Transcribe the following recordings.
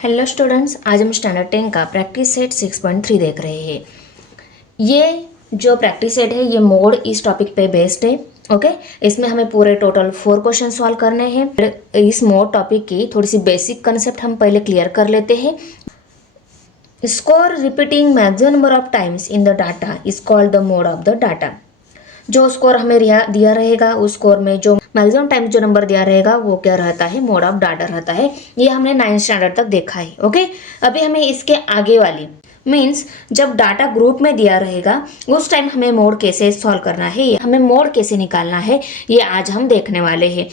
Hello students, आज हम standard 10 का प्रैक्टिस सेट 6.3 देख रहे हैं। ये जो प्रैक्टिस सेट है ये मोड इस टॉपिक पे बेस्ड है। ओके, इसमें हमें पूरे टोटल 4 क्वेश्चन सॉल्व करने हैं। इस मोड टॉपिक की थोड़ी सी बेसिक कंसेप्ट हम पहले क्लियर कर लेते हैं। Score repeating maximum number of times in the data is called the mode of the data. जो स्कोर हमें दिया रहेगा उस स्कोर में जो मैक्सिमम टाइम जो नंबर दिया रहेगा वो क्या रहता है, मोड ऑफ डाटा रहता है। ये हमने 9th स्टैंडर्ड तक देखा है। ओके, अभी हमें इसके आगे वाली मीन्स जब डाटा ग्रुप में दिया रहेगा उस टाइम हमें मोड कैसे सॉल्व करना है, हमें मोड कैसे निकालना है, ये आज हम देखने वाले हैं।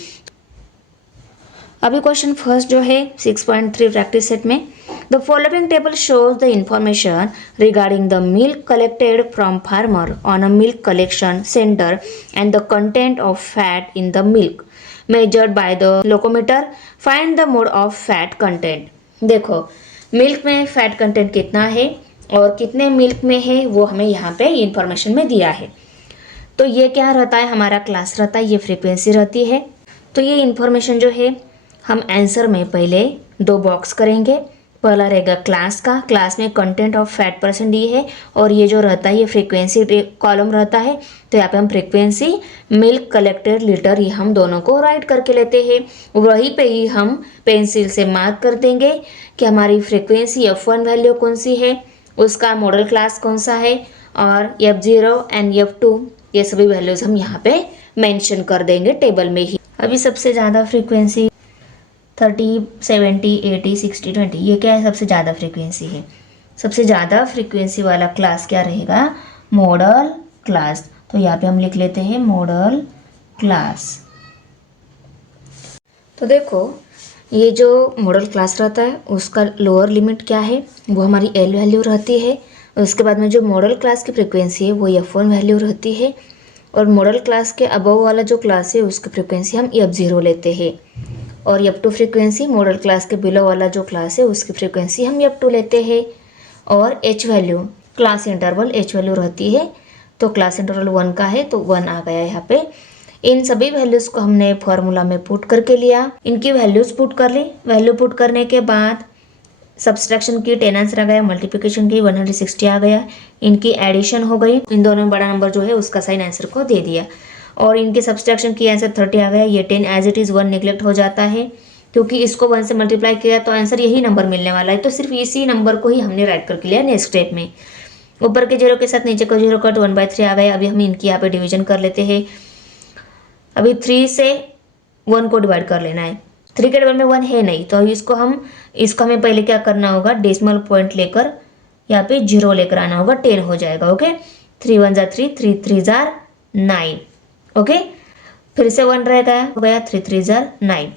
अभी क्वेश्चन फर्स्ट जो है 6.3 प्रैक्टिस सेट में, the following table shows the information regarding the milk collected from farmer on a milk collection centre and the content of fat in the milk measured by the lactometer. Find the mode of fat content. देखो, milk में fat content कितना है और कितने milk में है वो हमें यहाँ पे इंफॉर्मेशन में दिया है। तो ये क्या रहता है, हमारा क्लास रहता है, ये फ्रीक्वेंसी रहती है। तो ये इंफॉर्मेशन जो है हम आंसर में पहले 2 बॉक्स करेंगे। पहला रहेगा क्लास का, क्लास में कंटेंट ऑफ फैट परसेंट दी है और ये जो रहता है ये फ्रीक्वेंसी कॉलम रहता है। तो यहाँ पे हम फ्रीक्वेंसी मिल्क कलेक्टेड लीटर ये हम दोनों को राइट करके लेते हैं। वहीं पे ही हम पेंसिल से मार्क कर देंगे कि हमारी फ्रीक्वेंसी F1 वैल्यू कौन सी है, उसका मॉडल क्लास कौन सा है, और F0 एंड F2 ये सभी वैल्यूज हम यहाँ पे मेंशन कर देंगे टेबल में ही। अभी सबसे ज़्यादा फ्रीक्वेंसी 30, 70, 80, 60, 20 ये क्या है, सबसे ज़्यादा फ्रीक्वेंसी है। सबसे ज़्यादा फ्रीक्वेंसी वाला क्लास क्या रहेगा, मॉडल क्लास। तो यहाँ पे हम लिख लेते हैं मॉडल क्लास। तो देखो, ये जो मॉडल क्लास रहता है उसका लोअर लिमिट क्या है, वो हमारी L वैल्यू रहती है। उसके बाद में जो मॉडल क्लास की फ्रीक्वेंसी है वो F1 वैल्यू रहती है, और मॉडल क्लास के अबव वाला जो क्लास है उसकी फ्रीक्वेंसी हम F0 लेते हैं, और F2 फ्रीक्वेंसी मॉडल क्लास के बिलो वाला जो क्लास है उसकी फ्रीक्वेंसी हम F2 लेते हैं। और H value class interval H value रहती है। तो क्लास इंटरवल 1 का है तो 1 आ गया यहाँ पे। इन सभी वैल्यूज़ को हमने फॉर्मूला में पुट करके लिया, इनकी वैल्यूज़ पुट कर ली। वैल्यू पुट करने के बाद सब्सट्रैक्शन की 10 आंसर आ गया, मल्टीप्लिकेशन की 160 आ गया, इनकी एडिशन हो गई, इन दोनों में बड़ा नंबर जो है उसका साइन आंसर को दे दिया, और इनके सब्सट्रैक्शन की आंसर 30 आ गया। ये 10 एज इट इज़ 1 निगलेक्ट हो जाता है क्योंकि इसको 1 से मल्टीप्लाई किया तो आंसर यही नंबर मिलने वाला है। तो सिर्फ इसी नंबर को ही हमने राइट करके लिया नेक्स्ट स्टेप में। ऊपर के 0 के साथ नीचे का 0 कट 1/3 आ गया। अभी हम इनकी यहाँ पे डिवीजन कर लेते हैं। अभी 3 से 1 को डिवाइड कर लेना है। 3 के टेबल में 1 है नहीं, तो इसको हमें पहले क्या करना होगा, डेसिमल पॉइंट लेकर यहाँ पे 0 लेकर आना होगा, 10 हो जाएगा। Okay, 3 1 jar 3, 3 3 jar 9। ओके, फिर से 1 रह गया, हो गया 3 3 जार 9।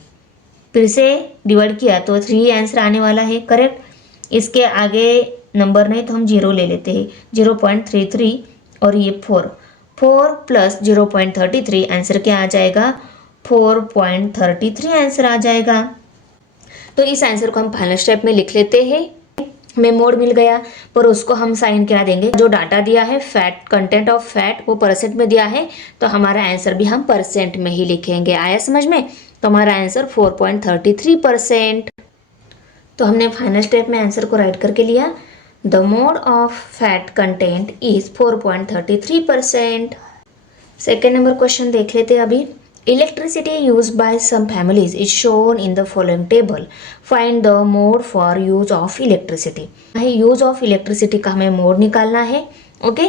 फिर से डिवाइड किया तो 3 आंसर आने वाला है, करेक्ट। इसके आगे नंबर नहीं तो हम 0 ले लेते हैं, 0.33 और ये 4 प्लस 0.33 आंसर क्या आ जाएगा, 4.33 आंसर आ जाएगा। तो इस आंसर को हम फाइनल स्टेप में लिख लेते हैं। हमें मोड मिल गया, पर उसको हम साइन क्या देंगे, जो डाटा दिया है फैट कंटेंट ऑफ फैट वो परसेंट में दिया है, तो हमारा आंसर भी हम परसेंट में ही लिखेंगे। आया समझ में? तो हमारा आंसर 4.33%। तो हमने फाइनल स्टेप में आंसर को राइट करके लिया, the mode of fat content is 4.33%। Second number question देख लेते हैं अभी। Electricity used by some families is shown in the following table. Find the mode for use of electricity. Use of electricity का हमें mode निकालना है। Okay,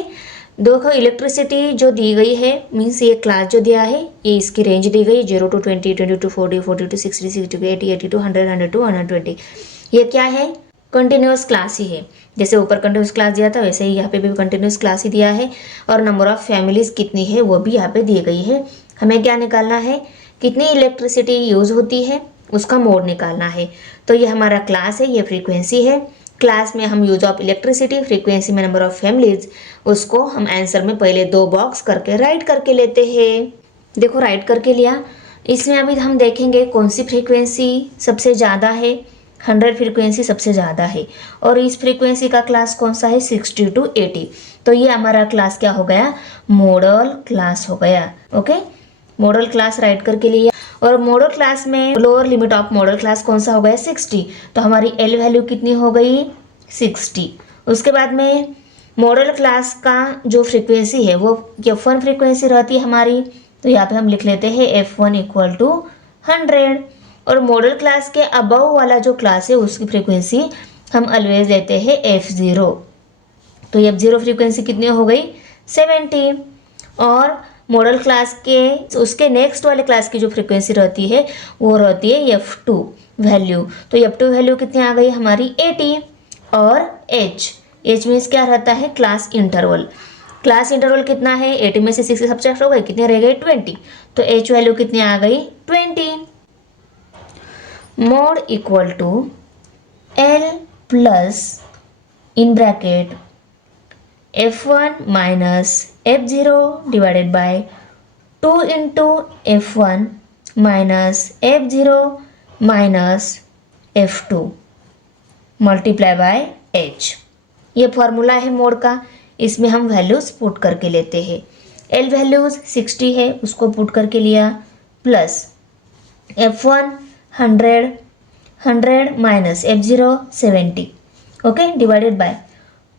देखो electricity जो दी गई है मीन्स ये क्लास जो दिया है ये इसकी रेंज दी गई 0 to 20, 20 to 40, 40 to 60, 60 to 80, 80 to 100, 100 to 120। ये क्या है, कंटिन्यूस क्लास ही है। जैसे ऊपर कंटिन्यूस क्लास दिया था वैसे ही यहाँ पे भी कंटिन्यूस क्लास ही दिया है, और नंबर ऑफ फैमिलीज कितनी है वो भी यहाँ पे दी गई है। हमें क्या निकालना है, कितनी इलेक्ट्रिसिटी यूज़ होती है उसका मोड निकालना है। तो ये हमारा क्लास है, ये फ्रीक्वेंसी है। क्लास में हम यूज ऑफ इलेक्ट्रिसिटी, फ्रीक्वेंसी में नंबर ऑफ फैमिलीज, उसको हम आंसर में पहले 2 बॉक्स करके राइट करके लेते हैं। देखो राइट करके लिया। इसमें अभी हम देखेंगे कौन सी फ्रीक्वेंसी सबसे ज़्यादा है। 100 फ्रीक्वेंसी सबसे ज़्यादा है, और इस फ्रीक्वेंसी का क्लास कौन सा है, 60 to 80। तो ये हमारा क्लास क्या हो गया, मॉडल क्लास हो गया। ओके, मॉडल क्लास राइट करके लिया और मॉडल क्लास में lower limit of model class कौन सा हो गया 60, तो हमारी एल वैल्यू कितनी हो गई 60। उसके बाद में मॉडल क्लास का जो फ्रीक्वेंसी है वो F1 फ्रीक्वेंसी रहती है हमारी, तो यहाँ पे हम लिख लेते हैं F1 इक्वल टू 100 और मॉडल क्लास के अबव वाला जो क्लास है उसकी फ्रीक्वेंसी हम ऑलवेज लेते हैं F0, तो F0 फ्रीक्वेंसी कितनी हो गई 70 और मॉडल क्लास के उसके नेक्स्ट वाले क्लास की जो फ्रीक्वेंसी रहती है वो रहती है F2 वैल्यू, तो F2 वैल्यू कितनी आ गई हमारी 80 और H मीन्स क्या रहता है क्लास इंटरवल। क्लास इंटरवल कितना है 80 में से 60 सब्ट्रैक्ट हो गए, कितने रह गए 20, तो H वैल्यू कितनी आ गई 20। Mode equal to L plus in bracket F1 minus F0 divided by 2 into F1 minus F0 minus F2 multiply by H। ये फॉर्मूला है मोड का, इसमें हम वैल्यूज पुट करके लेते हैं। L वैल्यूज 60 है उसको पुट करके लिया plus F1 100 minus F0 70 okay divided by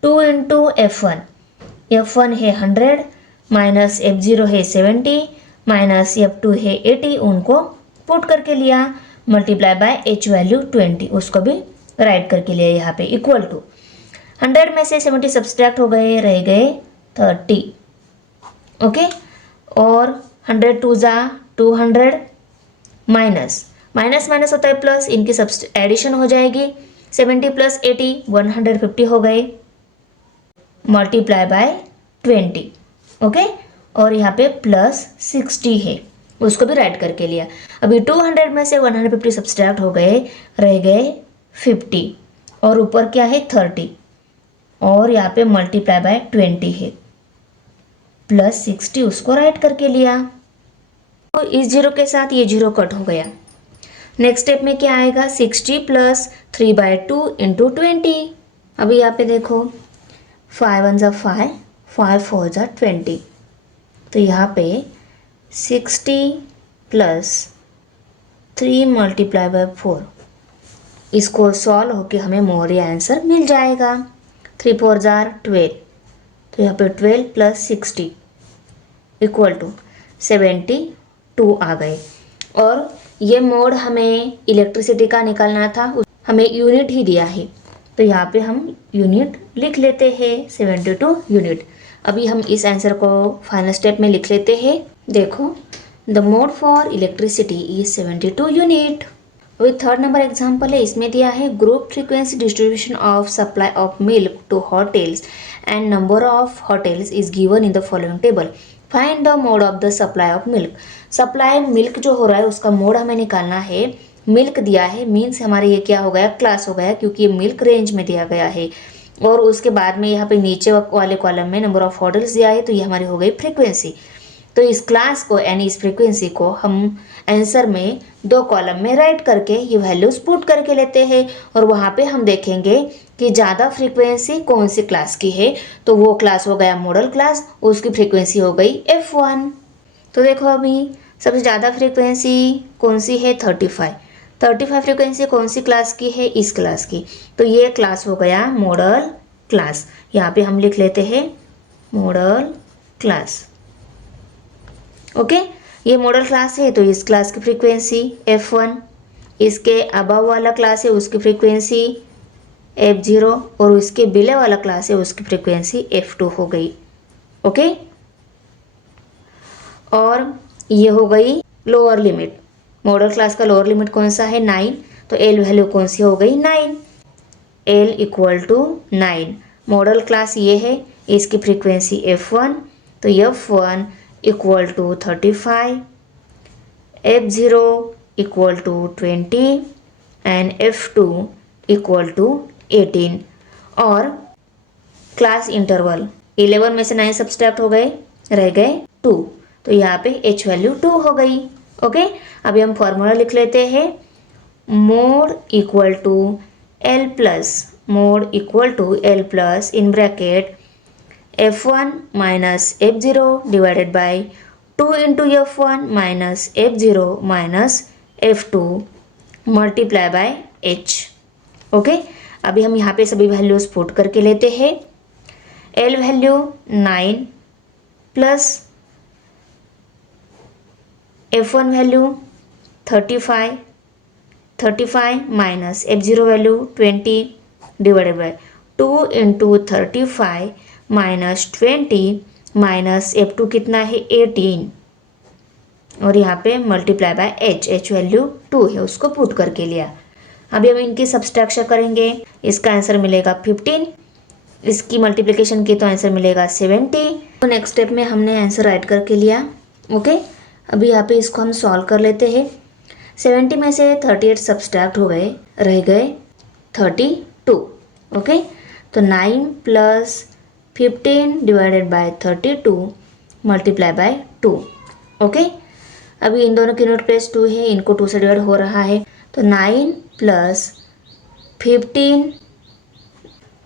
2 into F1 है 100 माइनस F0 है 70 माइनस F2 है 80, उनको पुट करके लिया मल्टीप्लाई बाय H वैल्यू 20, उसको भी राइट करके लिया यहाँ पे इक्वल टू 100 में से 70 सब्सट्रैक्ट हो गए, रह गए 30 ओके और 100 टू जा 200 माइनस माइनस होता है प्लस, इनकी एडिशन हो जाएगी 70 प्लस 80 150 हो गए मल्टीप्लाई बाय 20 ओके और यहाँ पे प्लस 60 है उसको भी राइट करके लिया। अभी 200 में से 150 सब्सट्रैक्ट हो गए, रह गए 50 और ऊपर क्या है 30 और यहाँ पे मल्टीप्लाई बाय 20 है प्लस 60, उसको राइट करके लिया। तो इस जीरो के साथ ये जीरो कट हो गया। नेक्स्ट स्टेप में क्या आएगा 60 प्लस 3/2 इंटू 20। अभी यहाँ पे देखो 5 1 = 5, 5 4 = 20, तो यहाँ पे 60 प्लस 3 मल्टीप्लाई बाय 4, इसको सॉल्व होके हमें मोर आंसर मिल जाएगा। 3 4 = 12, तो यहाँ पे 12 प्लस 60 इक्वल टू 72 आ गए। और ये मोड हमें इलेक्ट्रिसिटी का निकालना था, हमें यूनिट ही दिया है, तो यहाँ पे हम यूनिट लिख लेते हैं 72 यूनिट। अभी हम इस आंसर को फाइनल स्टेप में लिख लेते हैं। देखो the mode for electricity is 72 unit. अभी थर्ड नंबर एग्जाम्पल है, इसमें दिया है group frequency distribution of supply of milk to hotels and number of hotels is given in the following table. Find the mode of the supply of milk. Supply milk जो हो रहा है उसका mode हमें निकालना है। मिल्क दिया है मीन्स हमारे ये क्या हो गया क्लास हो गया, क्योंकि ये मिल्क रेंज में दिया गया है। और उसके बाद में यहाँ पे नीचे वाले कॉलम में नंबर ऑफ होटल्स दिया है, तो ये हमारी हो गई फ्रीक्वेंसी। तो इस क्लास को यानी इस फ्रीक्वेंसी को हम आंसर में 2 कॉलम में राइट करके ये वैल्यूज पुट करके लेते हैं और वहाँ पे हम देखेंगे कि ज़्यादा फ्रीक्वेंसी कौन सी क्लास की है, तो वो क्लास हो गया मॉडल क्लास, उसकी फ्रीक्वेंसी हो गई F1। तो देखो अभी सबसे ज़्यादा फ्रीक्वेंसी कौन सी है 35 फ्रीक्वेंसी कौन सी क्लास की है इस क्लास की, तो ये क्लास हो गया मॉडल क्लास। यहाँ पे हम लिख लेते हैं मॉडल क्लास ओके। ये मॉडल क्लास है तो इस क्लास की फ्रीक्वेंसी F1, इसके अबव वाला क्लास है उसकी फ्रीक्वेंसी F0 और उसके बिलो वाला क्लास है उसकी फ्रीक्वेंसी F2 हो गई ओके। और ये हो गई लोअर लिमिट। मॉडल क्लास का लोअर लिमिट कौन सा है 9, तो L वैल्यू कौन सी हो गई 9, L = 9। मॉडल क्लास ये है, इसकी फ्रीक्वेंसी F1, तो F1 = 35, F0 = 20 एंड F2 = 18। और क्लास इंटरवल 11 में से 9 सब्सट्रैक्ट हो गए, रह गए 2, तो यहाँ पे H वैल्यू 2 हो गई ओके। अभी हम फॉर्मूला लिख लेते हैं mode equal to L plus in bracket F1 minus F0 divided by 2 into F1 minus F0 minus F2 multiply by H। Okay, अभी हम यहाँ पे सभी वैल्यूज पुट करके लेते हैं। L value 9 plus F1 value 35 minus F0 value 20 divided by 2 into 35 minus 20 minus F2 कितना है 18 और यहाँ पे मल्टीप्लाई बाय H वैल्यू 2 है, उसको पुट करके लिया। अभी हम इनकी सब्सट्रैक्शन करेंगे, इसका आंसर मिलेगा 15, इसकी मल्टीप्लिकेशन की तो आंसर मिलेगा 70। तो नेक्स्ट स्टेप में हमने आंसर राइट करके लिया। ओके, अभी यहाँ पे इसको हम सॉल्व कर लेते हैं। 70 में से 38 सब्सट्रैक्ट हो गए, रह गए 32। ओके, तो 9 plus 15 divided bye 32 multiply by 2। Okay, अभी इन दोनों की यूनिट प्लेस 2 है, इनको 2 से डिवाइड हो रहा है, तो 9 प्लस 15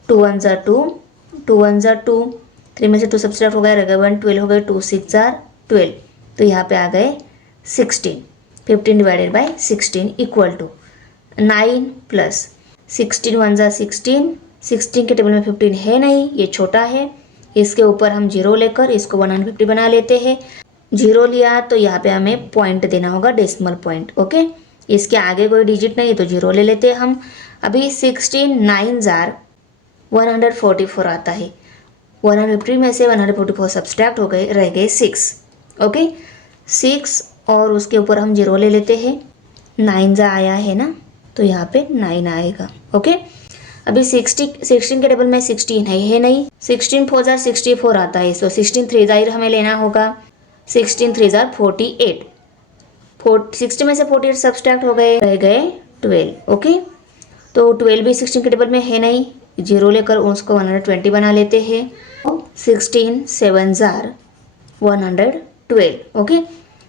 2 1 ज़ा 2 2 1 ज़ा 2, 3 में से 2 सब्सट्रैक्ट हो गए, रह गए 1, 12 हो गए, 2 6 ज़ा 12, तो यहाँ पे आ गए 16। 15 divided by 16 equal to 9 plus 16 1 ज़ा 16, 16 के टेबल में 15 है नहीं, ये छोटा है, इसके ऊपर हम 0 लेकर इसको 150 बना लेते हैं। 0 लिया तो यहाँ पे हमें पॉइंट देना होगा, डेसिमल पॉइंट। ओके, इसके आगे कोई डिजिट नहीं है तो 0 ले लेते हैं हम। अभी 16 9 ज़ार 144 आता है, 150 में से 144 सब्सट्रैक्ट हो गए, रह गए 6। ओके, 6 और उसके ऊपर हम 0 ले लेते हैं, 9 ज़ा आया है ना, तो यहाँ पे 9 आएगा। ओके, अभी 16 के टेबल में 16 है नहीं, 16 4 ज़ार 64 आता है, सो 16 3 ज़ार हमें लेना होगा, 16 3 ज़ार 48, 60 में से 48 सब्सट्रैक्ट हो गए, रह गए 12। ओके, तो 12 भी 16 के टेबल में है नहीं, 0 लेकर उसको 120 बना लेते हैं, 16 7 ज़ार 112। ओके,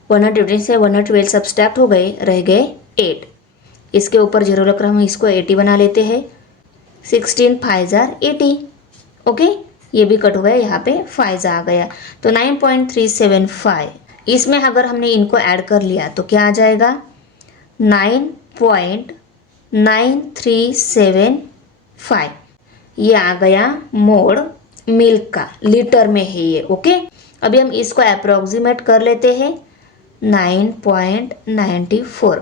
120 से 112 सब्सट्रैक्ट हो गए, रह गए 8, इसके ऊपर 0 लेकर हम इसको 80 बना लेते हैं, 16 5 ज़ार 80। ओके, ये भी कट हो गया, यहाँ पे 5 आ गया, तो 9.375। इसमें अगर हमने इनको ऐड कर लिया तो क्या आ जाएगा, 9.9375। ये आ गया मोड मिल्क का, लीटर में है ये। ओके, अभी हम इसको अप्रोक्सीमेट कर लेते हैं, 9.94।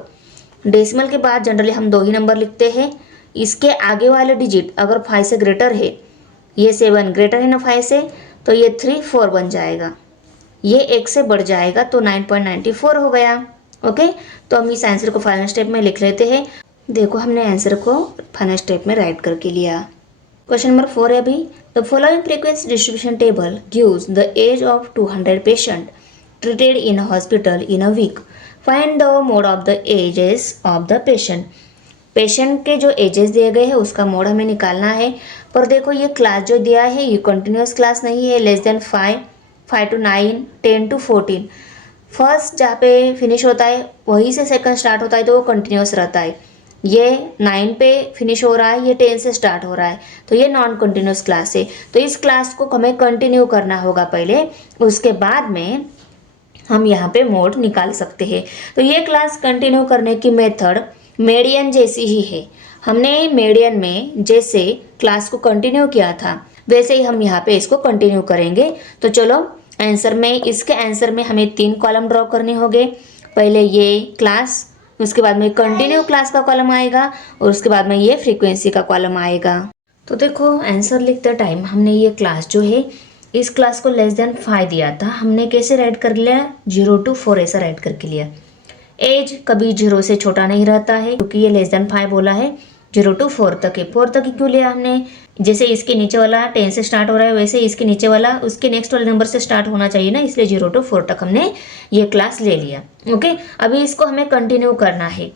डेसिमल के बाद जनरली हम 2 ही नंबर लिखते हैं, इसके आगे वाले डिजिट अगर 5 से ग्रेटर है, ये 7 ग्रेटर है ना 5 से, तो ये 3 4 बन जाएगा, ये 1 से बढ़ जाएगा, तो 9.94 हो गया। ओके, तो हम इस आंसर को फाइनल स्टेप में लिख लेते हैं। देखो हमने आंसर को फाइनल स्टेप में राइट करके लिया। क्वेश्चन नंबर 4 है अभी, the following frequency distribution table gives the age of 200 patient treated in hospital in a week, find the mode of the ages of the patient. Patient के जो edges दिए गए हैं उसका मोड हमें निकालना है, पर देखो ये क्लास जो दिया है ये कंटिन्यूस क्लास नहीं है, less than 5 to 9 10 to 14, first जहाँ पे फिनिश होता है वहीं से सेकंड स्टार्ट होता है, तो वो कंटिन्यूस रहता है। ये 9 पे फिनिश हो रहा है, ये 10 से स्टार्ट हो रहा है, तो ये नॉन कंटिन्यूस क्लास है। तो इस क्लास को हमें कंटिन्यू करना होगा पहले, उसके बाद में हम यहाँ पे मोड निकाल सकते हैं। तो ये क्लास कंटिन्यू करने की मेथड मेडियन जैसी ही है। हमने मेडियन में जैसे क्लास को कंटिन्यू किया था वैसे ही हम यहाँ पे इसको कंटिन्यू करेंगे। तो चलो आंसर में, इसके आंसर में हमें 3 कॉलम ड्रॉ करने होंगे। पहले ये क्लास, उसके बाद में कंटिन्यू क्लास का कॉलम आएगा और उसके बाद में ये फ्रीक्वेंसी का कॉलम आएगा। तो देखो आंसर लिखते टाइम हमने ये क्लास जो है इस क्लास को लेस देन 5 दिया था, हमने कैसे राइट कर लिया, 0 to 4 ऐसा राइट करके लिया। एज कभी 0 से छोटा नहीं रहता है क्योंकि ये लेस देन 5 बोला है, 0 to 4 तक है। 4 तक ही क्यों लिया हमने, जैसे इसके नीचे वाला 10 से स्टार्ट हो रहा है वैसे इसके नीचे वाला उसके नेक्स्ट वाले नंबर से स्टार्ट होना चाहिए ना, इसलिए 0 to 4 तक हमने ये क्लास ले लिया। ओके, अभी इसको हमें कंटिन्यू करना है।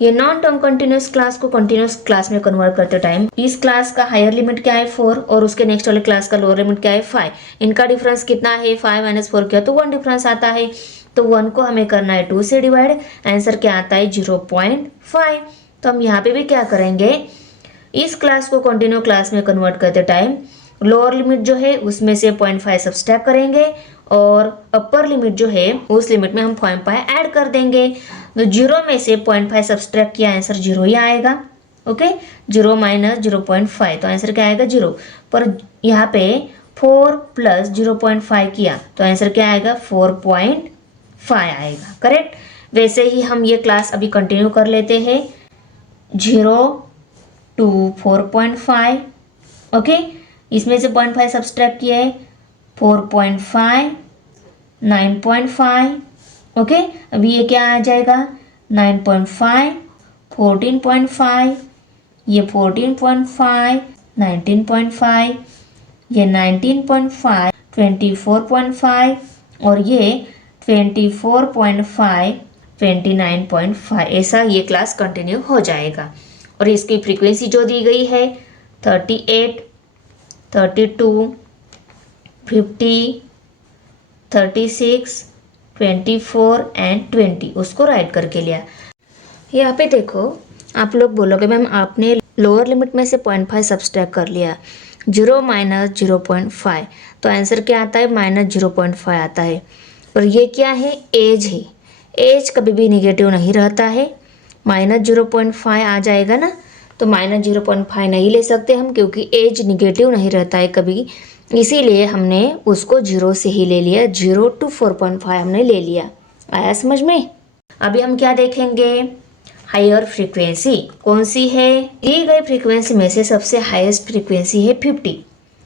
ये नॉन टर्म कंटिन्यूस क्लास को कंटिन्यूस क्लास में कन्वर्ट करते टाइम इस क्लास का हायर लिमिट क्या है 4 और उसके नेक्स्ट वाले क्लास का लोअर लिमिट क्या है 5, इनका डिफरेंस कितना है 5 - 4 किया तो 1 डिफरेंस आता है। तो 1 को हमें करना है 2 से डिवाइड, आंसर क्या आता है 0.5। तो हम यहाँ पे भी क्या करेंगे, इस क्लास को कंटिन्यू क्लास में कन्वर्ट करते टाइम लोअर लिमिट जो है उसमें से 0.5 सब्सट्रैक्ट करेंगे और अपर लिमिट जो है उस लिमिट में हम 0.5 ऐड कर देंगे। तो 0 में से 0.5 सब्सट्रैक्ट किया, आंसर 0 ही आएगा। ओके, 0 माइनस 0.5 तो आंसर क्या आएगा 0। पर यहाँ पे 4 प्लस 0.5 किया तो आंसर क्या आएगा 4.5 आएगा। करेक्ट। वैसे ही हम ये क्लास अभी कंटिन्यू कर लेते हैं 0 to 4.5। ओके, इसमें से 0.5 सब्सट्रैक्ट किया है 4.5, 9.5। ओके, अभी ये क्या आ जाएगा 9.5, 14.5, ये 14.5, 19.5, ये 19.5, 24.5 और ये 24.5, 29.5। ऐसा ये क्लास कंटिन्यू हो जाएगा। और इसकी फ्रीक्वेंसी जो दी गई है 38, 32, 50, 36, 24 एंड 20 उसको राइट करके लिया। यहाँ पे देखो, आप लोग बोलोगे मैम आपने लोअर लिमिट में से 0.5 सब्सट्रैक्ट कर लिया, 0 माइनस 0.5 तो आंसर क्या आता है माइनस 0.5 आता है। और ये क्या है एज है, एज कभी भी निगेटिव नहीं रहता है। माइनस 0.5 आ जाएगा ना, तो माइनस 0.5 नहीं ले सकते हम क्योंकि एज निगेटिव नहीं रहता है कभी, इसीलिए हमने उसको 0 से ही ले लिया। 0 to 4.5 हमने ले लिया। आया समझ में। अभी हम क्या देखेंगे, हायर फ्रीक्वेंसी कौन सी है। दी गई फ्रीक्वेंसी में से सबसे हाईएस्ट फ्रीक्वेंसी है 50।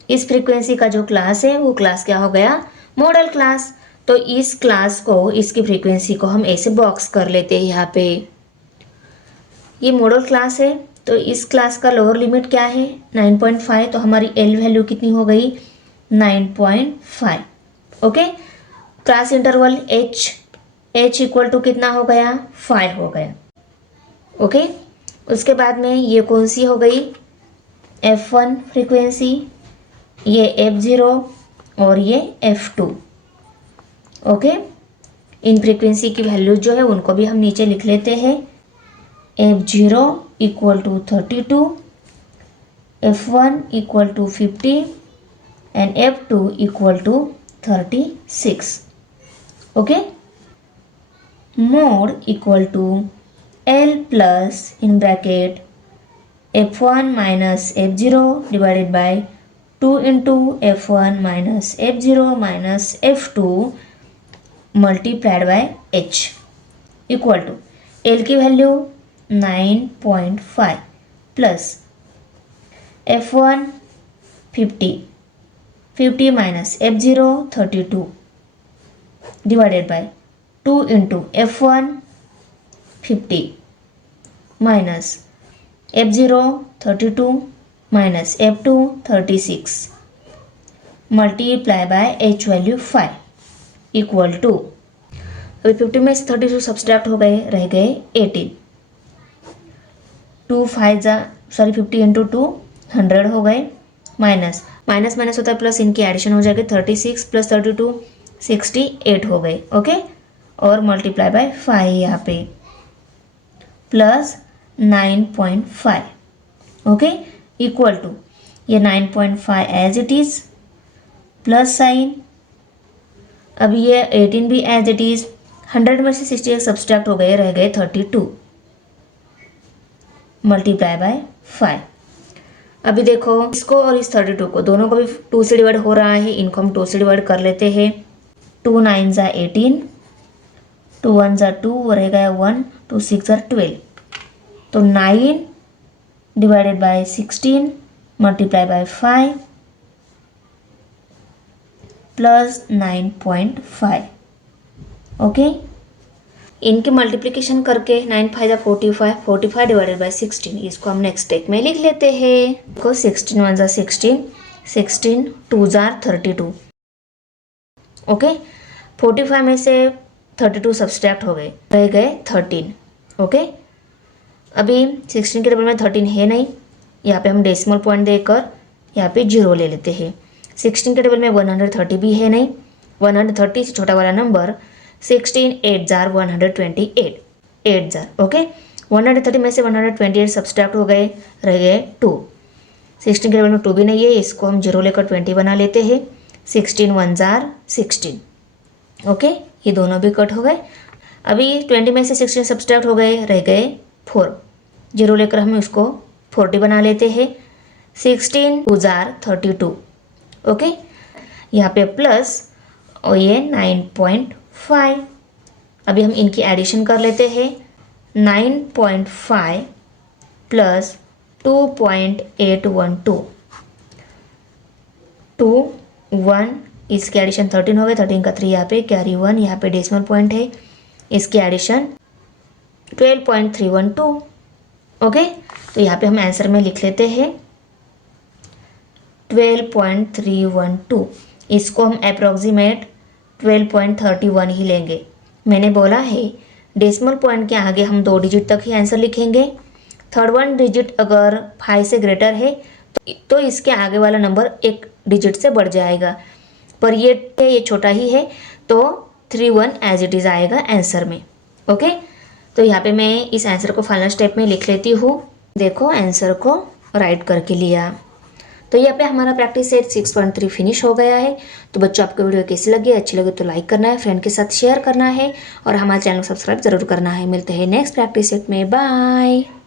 इस फ्रीक्वेंसी का जो क्लास है वो क्लास क्या हो गया मॉडल क्लास। तो इस क्लास को, इसकी फ्रीक्वेंसी को हम ऐसे बॉक्स कर लेते हैं। यहाँ पे ये मॉडल क्लास है, तो इस क्लास का लोअर लिमिट क्या है 9.5, तो हमारी एल वैल्यू कितनी हो गई 9.5। Okay, class interval H equal to कितना हो गया 5 हो गया। ओके, उसके बाद में ये कौन सी हो गई F1 फ्रीक्वेंसी, ये F0 और ये F2। ओके, इन फ्रीक्वेंसी की वैल्यू जो है उनको भी हम नीचे लिख लेते हैं। F0 equal to 32, F1 equal to 50 and F2 equal to 36। Okay, mode equal to L plus in bracket F1 minus F0 divided by 2 into F1 minus F0 minus F2 multiplied by H equal to L की value 9.5 plus F1 50 minus F0 32 divided by 2 into F1 50 minus F0 32 minus F2 36 multiply by H value 5 equal to, अभी 50 में से 32 subtract हो गए, रह गए 18। 50 into 2 100 हो गए, माइनस माइनस होता है प्लस, इनकी एडिशन हो जाएगी 36 प्लस 32 68 हो गए। ओके, और मल्टीप्लाई बाय 5 यहाँ पे प्लस 9.5। ओके, इक्वल टू ये 9.5 as it is plus sign, अब ये 18 भी एज इट इज। 100 में से 68 सब्सट्रैक्ट हो गए, रह गए 32 मल्टीप्लाई बाय 5। अभी देखो इसको और इस 32 को, दोनों को भी 2 से डिवाइड हो रहा है, इनको हम 2 से डिवाइड कर लेते हैं। 2 9 ज़ा 18, 2 1 ज़ा 2 रह गया 1, 2 6 ज़ा 12, तो 9 divided by 16 multiply by 5 plus 9.5। Okay, इनके मल्टीप्लिकेशन करके 9 5 ज़ा 45, 45 डिवाइडेड बाय 16, इसको हम नेक्स्ट स्टेप में लिख लेते हैं। देखो 16 1 ज़ा 16, 16 2 ज़ा 32। ओके, 45 में से 32 सब्सट्रैक्ट हो गए, रह गए 13। ओके, अभी 16 के टेबल में 13 है नहीं, यहाँ पे हम डेसिमल पॉइंट देकर यहाँ पे 0 ले लेते हैं। 16 के टेबल में 130 भी है नहीं, 130 से छोटा वाला नंबर 16 8 जार 128 8 जार। ओके, 130 में से 128 सब्सट्रैक्ट हो गए, रह गए 2। 16 के टेबल में 2 भी नहीं है, इसको हम 0 लेकर 20 बना लेते हैं। 16 1 जार 16। ओके, ये दोनों भी कट हो गए। अभी 20 में से 16 सब्सट्रैक्ट हो गए, रह गए 4। 0 लेकर हम इसको 40 बना लेते हैं। 16 2 जार 32। ओके, यहाँ पे प्लस और ये 9.5। अभी हम इनकी एडिशन कर लेते हैं। 9.5 प्लस 2.812 2 1, इसकी एडिशन 13 हो गए। 13 का 3 यहाँ पे, कैरी 1 यहाँ पे डेसिमल पॉइंट है, इसकी एडिशन 12.312। ओके, तो यहाँ पे हम आंसर में लिख लेते हैं 12.312। इसको हम अप्रॉक्सीमेट 12.31 ही लेंगे। मैंने बोला है डेसिमल पॉइंट के आगे हम 2 डिजिट तक ही आंसर लिखेंगे। थर्ड वन डिजिट अगर 5 से ग्रेटर है तो इसके आगे वाला नंबर 1 डिजिट से बढ़ जाएगा, पर ये छोटा ही है तो 31 एज इट इज़ आएगा आंसर में। ओके, तो यहाँ पे मैं इस आंसर को फाइनल स्टेप में लिख लेती हूँ। देखो आंसर को राइट करके लिया। तो यहाँ पे हमारा प्रैक्टिस सेट 6.3 फिनिश हो गया है। तो बच्चों, आपको वीडियो कैसी लगी? अच्छी लगे तो लाइक करना है, फ्रेंड के साथ शेयर करना है और हमारे चैनल को सब्सक्राइब जरूर करना है। मिलते हैं नेक्स्ट प्रैक्टिस सेट में। बाय।